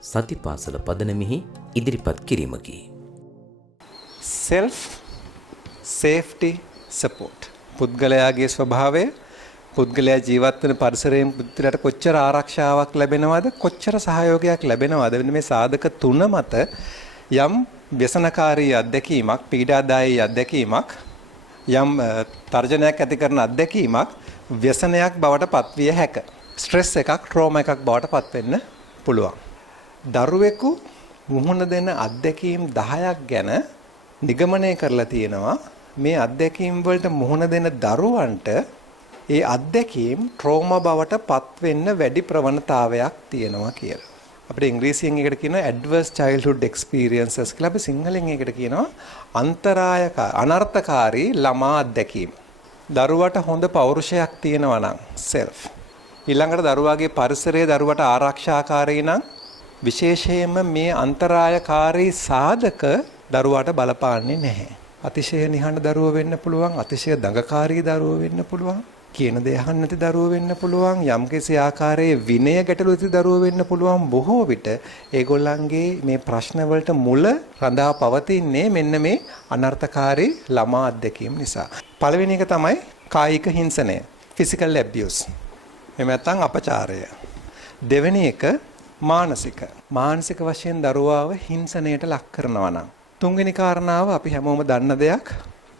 සතිපාසල පදනමෙහි ඉදිරිපත් කිරීමකි. self safety support පුද්ගලයාගේ ස්වභාවය පුද්ගලයා ජීවත් වෙන පරිසරයෙන් පුද්ගලයාට කොච්චර ආරක්ෂාවක් ලැබෙනවද කොච්චර සහයෝගයක් ලැබෙනවද මේ සාධක තුන මත යම් ව්‍යසනකාරී අත්දැකීමක් පීඩාදායී අත්දැකීමක් යම් තර්ජනයක් ඇති කරන අත්දැකීමක් ව්‍යසනයක් බවට පත්විය හැක ස්ට්‍රෙස් එකක් ට්‍රෝමා එකක් බවට පත් වෙන්න පුළුවන් දරුවෙකු මුහුණ දෙන අත්දැකීම් 10ක් ගැන නිගමනය කරලා තියෙනවා මේ අත්දැකීම් වලට මුහුණ දෙන දරුවන්ට ඒ අත්දැකීම් ට්‍රෝමා බවට පත් වෙන්න වැඩි ප්‍රවණතාවයක් තියෙනවා කියලා. අපිට ඉංග්‍රීසියෙන් ඒකට කියනවා adverse childhood experiences කියලා. අපි සිංහලෙන් ඒකට කියනවා අනර්ථකාරී ළමා අත්දැකීම්. දරුවට හොඳ පෞරුෂයක් තියෙනවා නම් self. ඊළඟට දරුවාගේ පරිසරය දරුවට ආරක්ෂාකාරී නම් විශේෂයෙන්ම මේ අන්තරායකාරී සාධක දරුවාට බලපාන්නේ නැහැ. අතිශය නිහඬ දරුවෝ වෙන්න පුළුවන්, අතිශය දඟකාරී දරුවෝ වෙන්න පුළුවන්, කියන දේ අහන්න නැති දරුවෝ වෙන්න පුළුවන්, යම්කිසි ආකාරයේ විනය ගැටලු ඇති දරුවෝ වෙන්න පුළුවන්. බොහෝ විට ඒගොල්ලන්ගේ මේ ප්‍රශ්න වලට මුල රඳා පවතින්නේ මෙන්න මේ අනර්ථකාරී ළමා අත්දැකීම් නිසා. පළවෙනි එක තමයි කායික හිංසනය, physical abuse. එහෙම නැත්නම් අපචාරය. දෙවෙනි එක මානසික වශයෙන් දරුවාව හිංසනයට ලක් කරනවා නම්. තුන්වෙනි කාරණාව අපි හැමෝම දන්න දෙයක්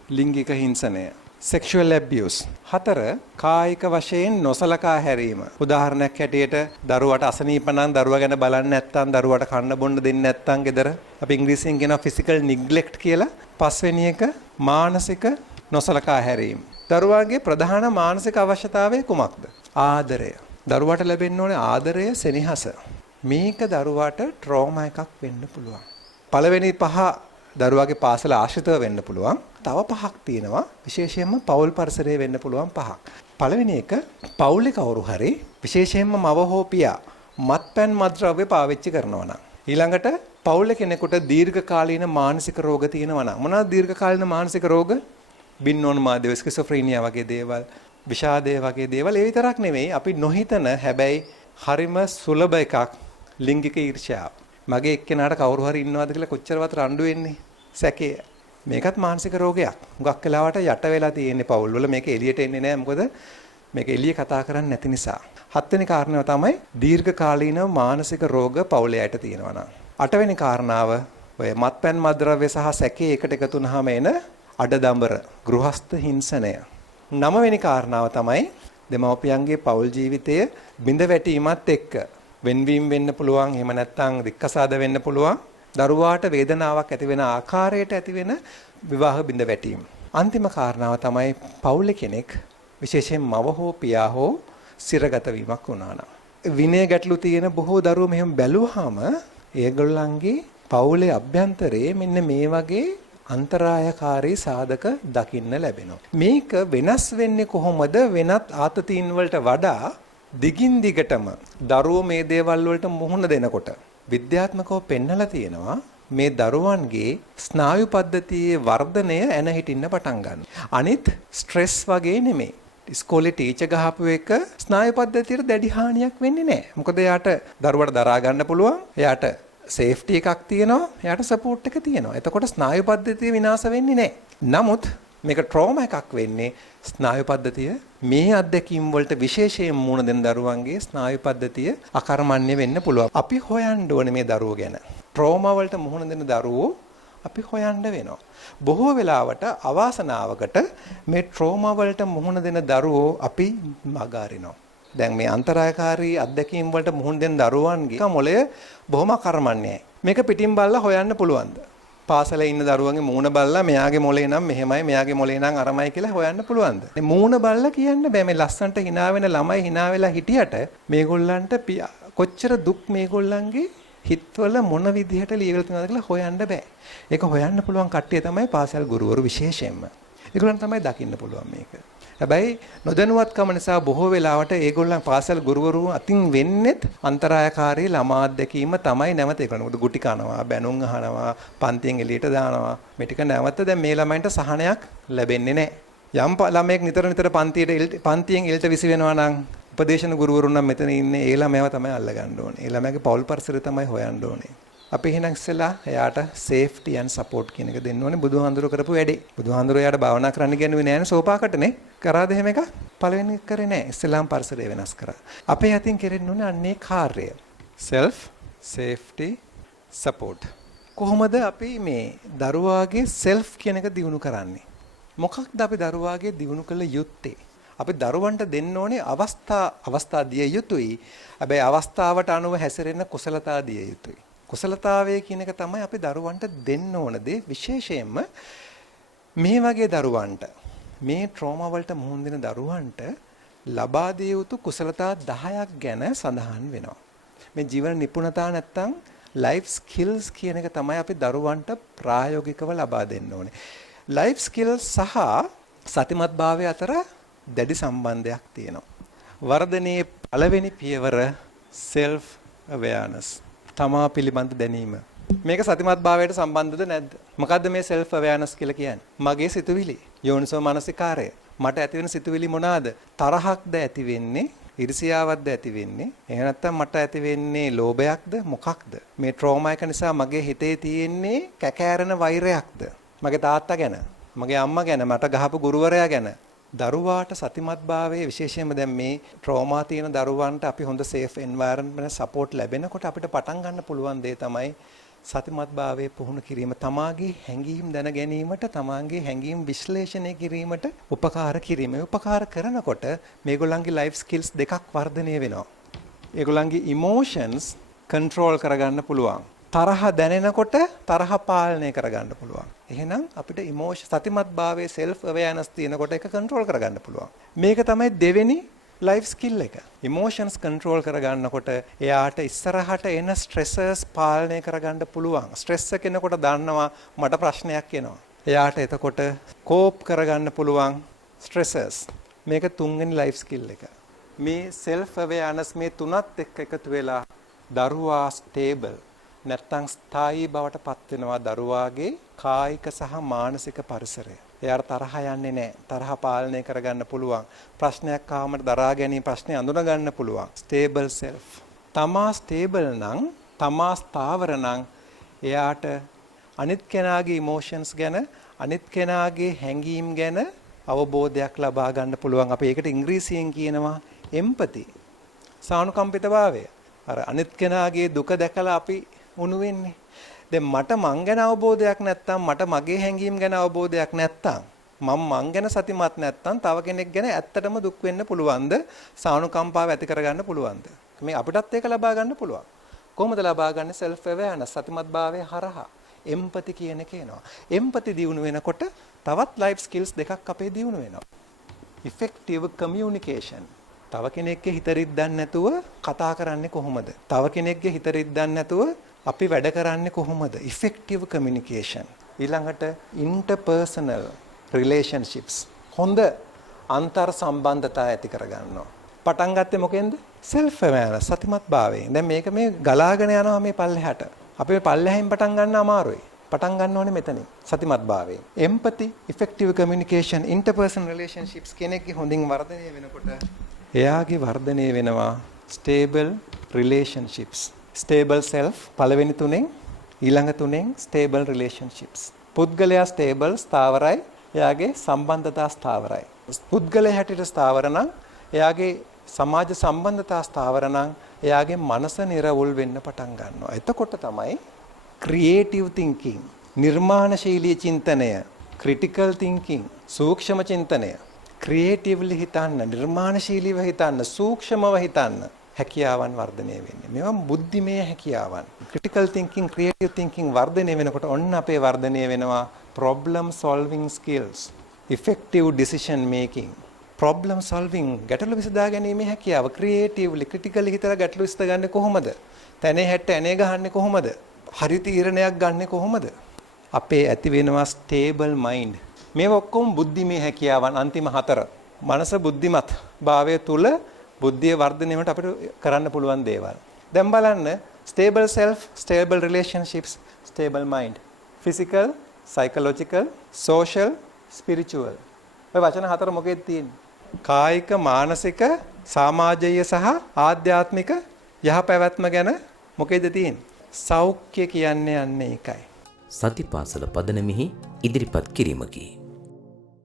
ලිංගික හිංසනය sexual abuse. 4 කායික වශයෙන් නොසලකා හැරීම. උදාහරණයක් හැටියට දරුවට අසනීප නම් දරුවා ගැන බලන්නේ නැත්නම් දරුවට කන්න බොන්න දෙන්නේ නැත්නම් ගෙදර අපි ඉංග්‍රීසියෙන් කියනවා physical neglect කියලා. පස්වෙනි එක මානසික නොසලකා හැරීම. දරුවාගේ ප්‍රධාන මානසික අවශ්‍යතාවය කුමක්ද? ආදරය. දරුවාට ලැබෙන්න ඕනේ ආදරය, සෙනෙහස. මේක දරුවාට ට්‍රෝමා එකක් වෙන්න පුළුවන්. පළවෙනි පහ දරුවාගේ පාසල ආශ්‍රිතව වෙන්න පුළුවන්. තව පහක් තියෙනවා. විශේෂයෙන්ම පෞල් පරිසරයේ වෙන්න පුළුවන් පහක්. පළවෙනි එක පෞලේ කවුරු හරි විශේෂයෙන්ම මව හෝ පියා මත්පැන් මත්ද්‍රව්‍ය පාවිච්චි කරනවා නම්. ඊළඟට පෞලේ කෙනෙකුට දීර්ඝකාලීන මානසික රෝග තියෙනවා නම්. මොනවාද දීර්ඝකාලීන මානසික රෝග? බින්නෝන්මාදය, ස්කිසොෆ්‍රීනියා වගේ දේවල්, විෂාදය වගේ දේවල්. ඒ විතරක් නෙමෙයි අපි නොහිතන හැබැයි හරිම සුලභ එකක් ලිංගික ඊර්ෂ්‍යාව. මගේ එක්කෙනාට කවුරු හරි ඉන්නවද කියලා කොච්චරවත් රණ්ඩු වෙන්නේ සැකේ. මේකත් මානසික රෝගයක්. හුඟක් වෙලාවට යට වෙලා තියෙන්නේ පවුල් වල. මේක එළියට එන්නේ නැහැ. මොකද මේක එළිය කතා කරන්නේ නැති නිසා. 7 වෙනි කාරණාව තමයි දීර්ඝකාලීන මානසික රෝග පවුලේ අයට තියෙනවා නම්. 8 වෙනි කාරණාව ඔය මත්පැන් මත්ද්‍රව්‍ය සහ සැකේ එකට එකතු වුනහම එන අඩදඹර ගෘහස්ත හිංසනය. 9 වෙනි කාරණාව තමයි දෙමව්පියන්ගේ පෞල් ජීවිතය බිඳ වැටීමත් එක්ක වෙන්වීම වෙන්න පුළුවන්. එහෙම නැත්නම් දික්කසාද වෙන්න පුළුවන්. දරුවාට වේදනාවක් ඇති වෙන ආකාරයට ඇති වෙන විවාහ බිඳ වැටීම. අන්තිම කාරණාව තමයි පවුලේ කෙනෙක් විශේෂයෙන් මව හෝ පියා හෝ සිරගත වීමක් වුණා නම්. විනය ගැටලු තියෙන බොහෝ දරුවෝ මෙහෙම බැලුවාම ඒගොල්ලන්ගේ පවුලේ අභ්‍යන්තරයේ මෙන්න මේ වගේ අන්තරායකාරී සාධක දකින්න ලැබෙනවා. මේක වෙනස් වෙන්නේ කොහොමද වෙනත් ආතතීන් වලට වඩා දිගින් දිගටම දරුවෝ මේ දේවල් වලට මුහුණ දෙනකොට විද්‍යාත්මකව පෙන්නලා තියෙනවා මේ දරුවන්ගේ ස්නායු පද්ධතියේ වර්ධනය එන හිටින්න පටන් ගන්නවා. අනිත් ස්ට්‍රෙස් වගේ නෙමෙයි. ඉස්කෝලේ ටීචර් ගහපු එක ස්නායු පද්ධතියට දැඩි හානියක් වෙන්නේ නැහැ. මොකද එයාට දරුවට දරා ගන්න පුළුවන්. එයාට සේෆ්ටි එකක් තියෙනවා. එයාට සපෝට් එක තියෙනවා. එතකොට ස්නායු පද්ධතිය විනාශ වෙන්නේ නැහැ. නමුත් මේක ට්‍රෝමා එකක් වෙන්නේ ස්නායු පද්ධතිය මේ අත්දැකීම් වලට විශේෂයෙන් මුහුණ දෙන දරුවන්ගේ ස්නායු පද්ධතිය අකර්මණ්‍ය වෙන්න පුළුවන්. අපි හොයන්න ඕනේ මේ දරුවෝ ගැන. ට්‍රෝමා වලට මුහුණ දෙන දරුවෝ අපි හොයන්න වෙනවා. බොහෝ වෙලාවට අවාසනාවකට මේ ට්‍රෝමා වලට මුහුණ දෙන දරුවෝ අපි මගහරිනවා. දැන් මේ අන්තරායකාරී අත්දැකීම් වලට මුහුණ දෙන දරුවන්ගේ මොළය බොහොම අකර්මණ්‍යයි. මේක පිටින් බලලා හොයන්න පුළුවන්ද? පාසලේ ඉන්න දරුවන්ගේ මූණ බලලා මෙයාගේ මොලේ නම් මෙහෙමයි මෙයාගේ මොලේ නම් අරමයි කියලා හොයන්න පුළුවන්ද? මේ මූණ බලලා කියන්න බෑ. මේ ලස්සන්ට hina වෙන ළමයි hina වෙලා හිටියට මේගොල්ලන්ට කොච්චර දුක් මේගොල්ලන්ගේ හිතවල මොන විදිහට ලියවිලා තියෙනවද කියලා හොයන්න බෑ. ඒක හොයන්න පුළුවන් කට්ටිය තමයි පාසල් ගුරුවරු විශේෂයෙන්ම. ඒගොල්ලන් තමයි දකින්න පුළුවන් මේක. හැබැයි නොදැනුවත්කම නිසා බොහෝ වෙලාවට ඒගොල්ලන් පාසල් ගුරුවරු අතින් වෙන්නේත් අන්තරායකාරී ළමා අධ්‍යක්ීම තමයි නැවත ඒගොල්ලන්. මොකද ගුටි කනවා, බැනුම් අහනවා, පන්තියෙන් එළියට දානවා. මේ ටික නැවත දැන් මේ ළමයින්ට සහනයක් ලැබෙන්නේ නැහැ. යම් ළමයෙක් නිතර පන්තියෙන් එළියට විසි වෙනවා නම් උපදේශන ගුරුවරුන් නම් මෙතන ඉන්නේ ඒ ළමයාව තමයි අල්ලගන්න ඕනේ. ඒ ළමයාගේ පෞල් පරිසරය තමයි හොයන්න ඕනේ. අපි එහෙනම් ඉස්සෙල්ලා එයාට safety and support කියන එක දෙන්න ඕනේ බුදුහාඳුර කරපු වැඩේ. බුදුහාඳුර එයාට භාවනා කරන්න කියන්නේ නෑනේ සෝපාකටනේ. කරාද එහෙම එක? පළවෙනි කරේ නෑ. ඉස්සෙල්ලාම පරිසරය වෙනස් කරා. අපේ අතින් කෙරෙන්න ඕනේ අන්නේ කාර්යය. self safety support. කොහොමද අපි මේ දරුවාගේ self කියන එක දිනු කරන්නේ? මොකක්ද අපි දරුවාගේ දිනු කළ යුත්තේ? අපි දරුවන්ට දෙන්න ඕනේ අවස්ථා දිය යුතුයි. හැබැයි අවස්ථාවට අනුව හැසිරෙන්න කුසලතා දිය යුතුයි. කුසලතාවය කියන එක තමයි අපි දරුවන්ට දෙන්න ඕන දේ. විශේෂයෙන්ම මේ වගේ දරුවන්ට මේ ට්‍රෝමා වලට මුහුණ දෙන දරුවන්ට ලබා දිය යුතු කුසලතා 10ක් ගැන සඳහන් වෙනවා. මේ ජීවන නිපුණතා නැත්තම් life skills කියන එක තමයි අපි දරුවන්ට ප්‍රායෝගිකව ලබා දෙන්න ඕනේ. life skills සහ සතිමත්භාවය අතර දැඩි සම්බන්ධයක් තියෙනවා. වර්ධනයේ පළවෙනි පියවර self awareness. තමා පිළිබඳ දැනීම. මේක සතිමත් භාවයට සම්බන්ධද නැද්ද? මොකද්ද මේ self awareness කියලා කියන්නේ? මගේ සිතුවිලි, යෝනිසෝ මනසිකාරය. මට ඇති වෙන සිතුවිලි මොනවාද? තරහක්ද ඇති වෙන්නේ? ඊර්ෂියාවක්ද ඇති වෙන්නේ? එහෙම නැත්නම් මට ඇති වෙන්නේ ලෝභයක්ද? මොකක්ද? මේ ට්‍රෝමා එක නිසා මගේ හිතේ තියෙන්නේ කැකෑරෙන වෛරයක්ද? මගේ තාත්තා ගැන, මගේ අම්මා ගැන, මට ගහපු ගුරුවරයා ගැන. දරුවාට සතිමත්භාවයේ විශේෂයෙන්ම දැන් මේ ට්‍රෝමා තියෙන දරුවන්ට අපි හොඳ සේෆ් එන්වයරන්මන්ට් සපෝට් ලැබෙනකොට අපිට පටන් ගන්න පුළුවන් දේ තමයි සතිමත්භාවයේ පුහුණු කිරීම. තමාගේ හැඟීම් දැන ගැනීමට, තමාගේ හැඟීම් විශ්ලේෂණය කිරීමට උපකාර කිරීම. උපකාර කරනකොට මේගොල්ලන්ගේ ලයිෆ් ස්කිල්ස් දෙකක් වර්ධනය වෙනවා. ඒගොල්ලන්ගේ ඉමෝෂන්ස් කන්ට්‍රෝල් කරගන්න පුළුවන්. තරහ දැනෙනකොට තරහ පාලනය කරගන්න පුළුවන්. එහෙනම් අපිට සතිමත් භාවයේ self awareness තියෙනකොට ඒක control කරගන්න පුළුවන්. මේක තමයි දෙවෙනි life skill එක. emotions control කරගන්නකොට එයාට ඉස්සරහට එන stresses පාලනය කරගන්න පුළුවන්. stress එක එනකොට දන්නවා මට ප්‍රශ්නයක් එනවා. එයාට එතකොට cope කරගන්න පුළුවන් stresses. මේක තුන්වෙනි life skill එක. මේ self awareness මේ තුනත් එක්ක එකතු වෙලා දරුවා stable නැත්තම් ස්ථායී බවට පත් වෙනවා දරුවාගේ කායික සහ මානසික පරිසරය. එයාට තරහ යන්නේ නැහැ. තරහ පාලනය කරගන්න පුළුවන්. ප්‍රශ්නයක් ආවම දරා ගැනීම ප්‍රශ්නේ අඳුන ගන්න පුළුවන්. stable self. තමා stable නම්, තමා ස්ථාවර නම් එයාට අනිත් කෙනාගේ emotions ගැන, අනිත් කෙනාගේ හැඟීම් ගැන අවබෝධයක් ලබා ගන්න පුළුවන්. අපි ඒකට ඉංග්‍රීසියෙන් කියනවා empathy. සානුකම්පිතභාවය. අර අනිත් කෙනාගේ දුක දැකලා අපි උණු වෙන්නේ. දැන් මට මං ගැන අවබෝධයක් නැත්තම්, මට මගේ හැඟීම් ගැන අවබෝධයක් නැත්තම්, මං ගැන සතිමත් නැත්තම් තව කෙනෙක් ගැන ඇත්තටම දුක් වෙන්න පුළුවන්ද? සානුකම්පාව ඇති කරගන්න පුළුවන්ද? මේ අපිටත් ඒක ලබා ගන්න පුළුවන්. කොහොමද ලබා ගන්න? self awareness සතිමත් භාවයේ හරහා empathy කියන එක එනවා. empathy දියුණු වෙනකොට තවත් life skills දෙකක් අපේ දියුණු වෙනවා. effective communication. තව කෙනෙක්ගේ හිත රිද්දන්න නැතුව කතා කරන්නේ කොහොමද? තව කෙනෙක්ගේ හිත රිද්දන්න නැතුව අපි වැඩ කරන්නේ කොහොමද? effective communication. ඊළඟට interpersonal relationships. හොඳ අන්තර් සම්බන්ධතා ඇති කරගන්නවා. පටන් ගත්තේ මොකෙන්ද? self awareness සතිමත් භාවයෙන්. දැන් මේක මේ ගලාගෙන යනවා මේ පල්ලෙහාට. අපි මේ පල්ලෙහින් පටන් ගන්න අමාරුයි. පටන් ගන්න ඕනේ මෙතනින්. සතිමත් භාවයෙන්. empathy, effective communication, interpersonal relationships කෙනෙක්ගේ හොඳින් වර්ධනය වෙනකොට එයාගේ වර්ධනය වෙනවා stable relationships. stable self පළවෙනි තුනෙන්, ඊළඟ තුනෙන් stable relationships. පුද්ගලයා stable ස්ථාවරයි, එයාගේ සම්බන්ධතා ස්ථාවරයි. පුද්ගලයා හැටියට ස්ථාවර නම්, එයාගේ සමාජ සම්බන්ධතා ස්ථාවර නම්, එයාගේ මනස නිර්වුල් වෙන්න පටන් ගන්නවා. එතකොට තමයි creative thinking, නිර්මාණශීලී චින්තනය, critical thinking, සූක්ෂම චින්තනය, creatively හිතන්න, නිර්මාණශීලීව හිතන්න, සූක්ෂමව හිතන්න හැකියාවන් වර්ධනය වෙන්නේ. මේවා බුද්ධිමය හැකියාවන්. critical thinking, creative thinking වර්ධනය වෙනකොට ඔන්න අපේ වර්ධනය වෙනවා problem solving skills, effective decision making, problem solving ගැටලු විසඳා ගැනීමේ හැකියාව, creatively, critically හිතලා ගැටලු විසඳගන්නේ කොහොමද? තැනේ හැට්ට ඇනේ ගහන්නේ කොහොමද? හරි තීරණයක් ගන්නෙ කොහොමද? අපේ ඇති වෙනවා stable mind. මේ ඔක්කොම බුද්ධිමය හැකියාවන් අන්තිම හතර. මනස බුද්ධිමත් භාවය තුල බුද්ධිය වර්ධනය වෙනට අපිට කරන්න පුළුවන් දේවල්. දැන් බලන්න stable self, stable relationships, stable mind. Physical, psychological, social, spiritual. ඔය වචන හතර මොකෙද තියෙන්නේ? කායික, මානසික, සමාජීය සහ ආධ්‍යාත්මික යහපැවැත්ම ගැන මොකේද තියෙන්නේ? සෞඛ්‍ය කියන්නේ යන්නේ ඒකයි. සතිපාසල පදනමෙහි ඉදිරිපත් කිරීමකි.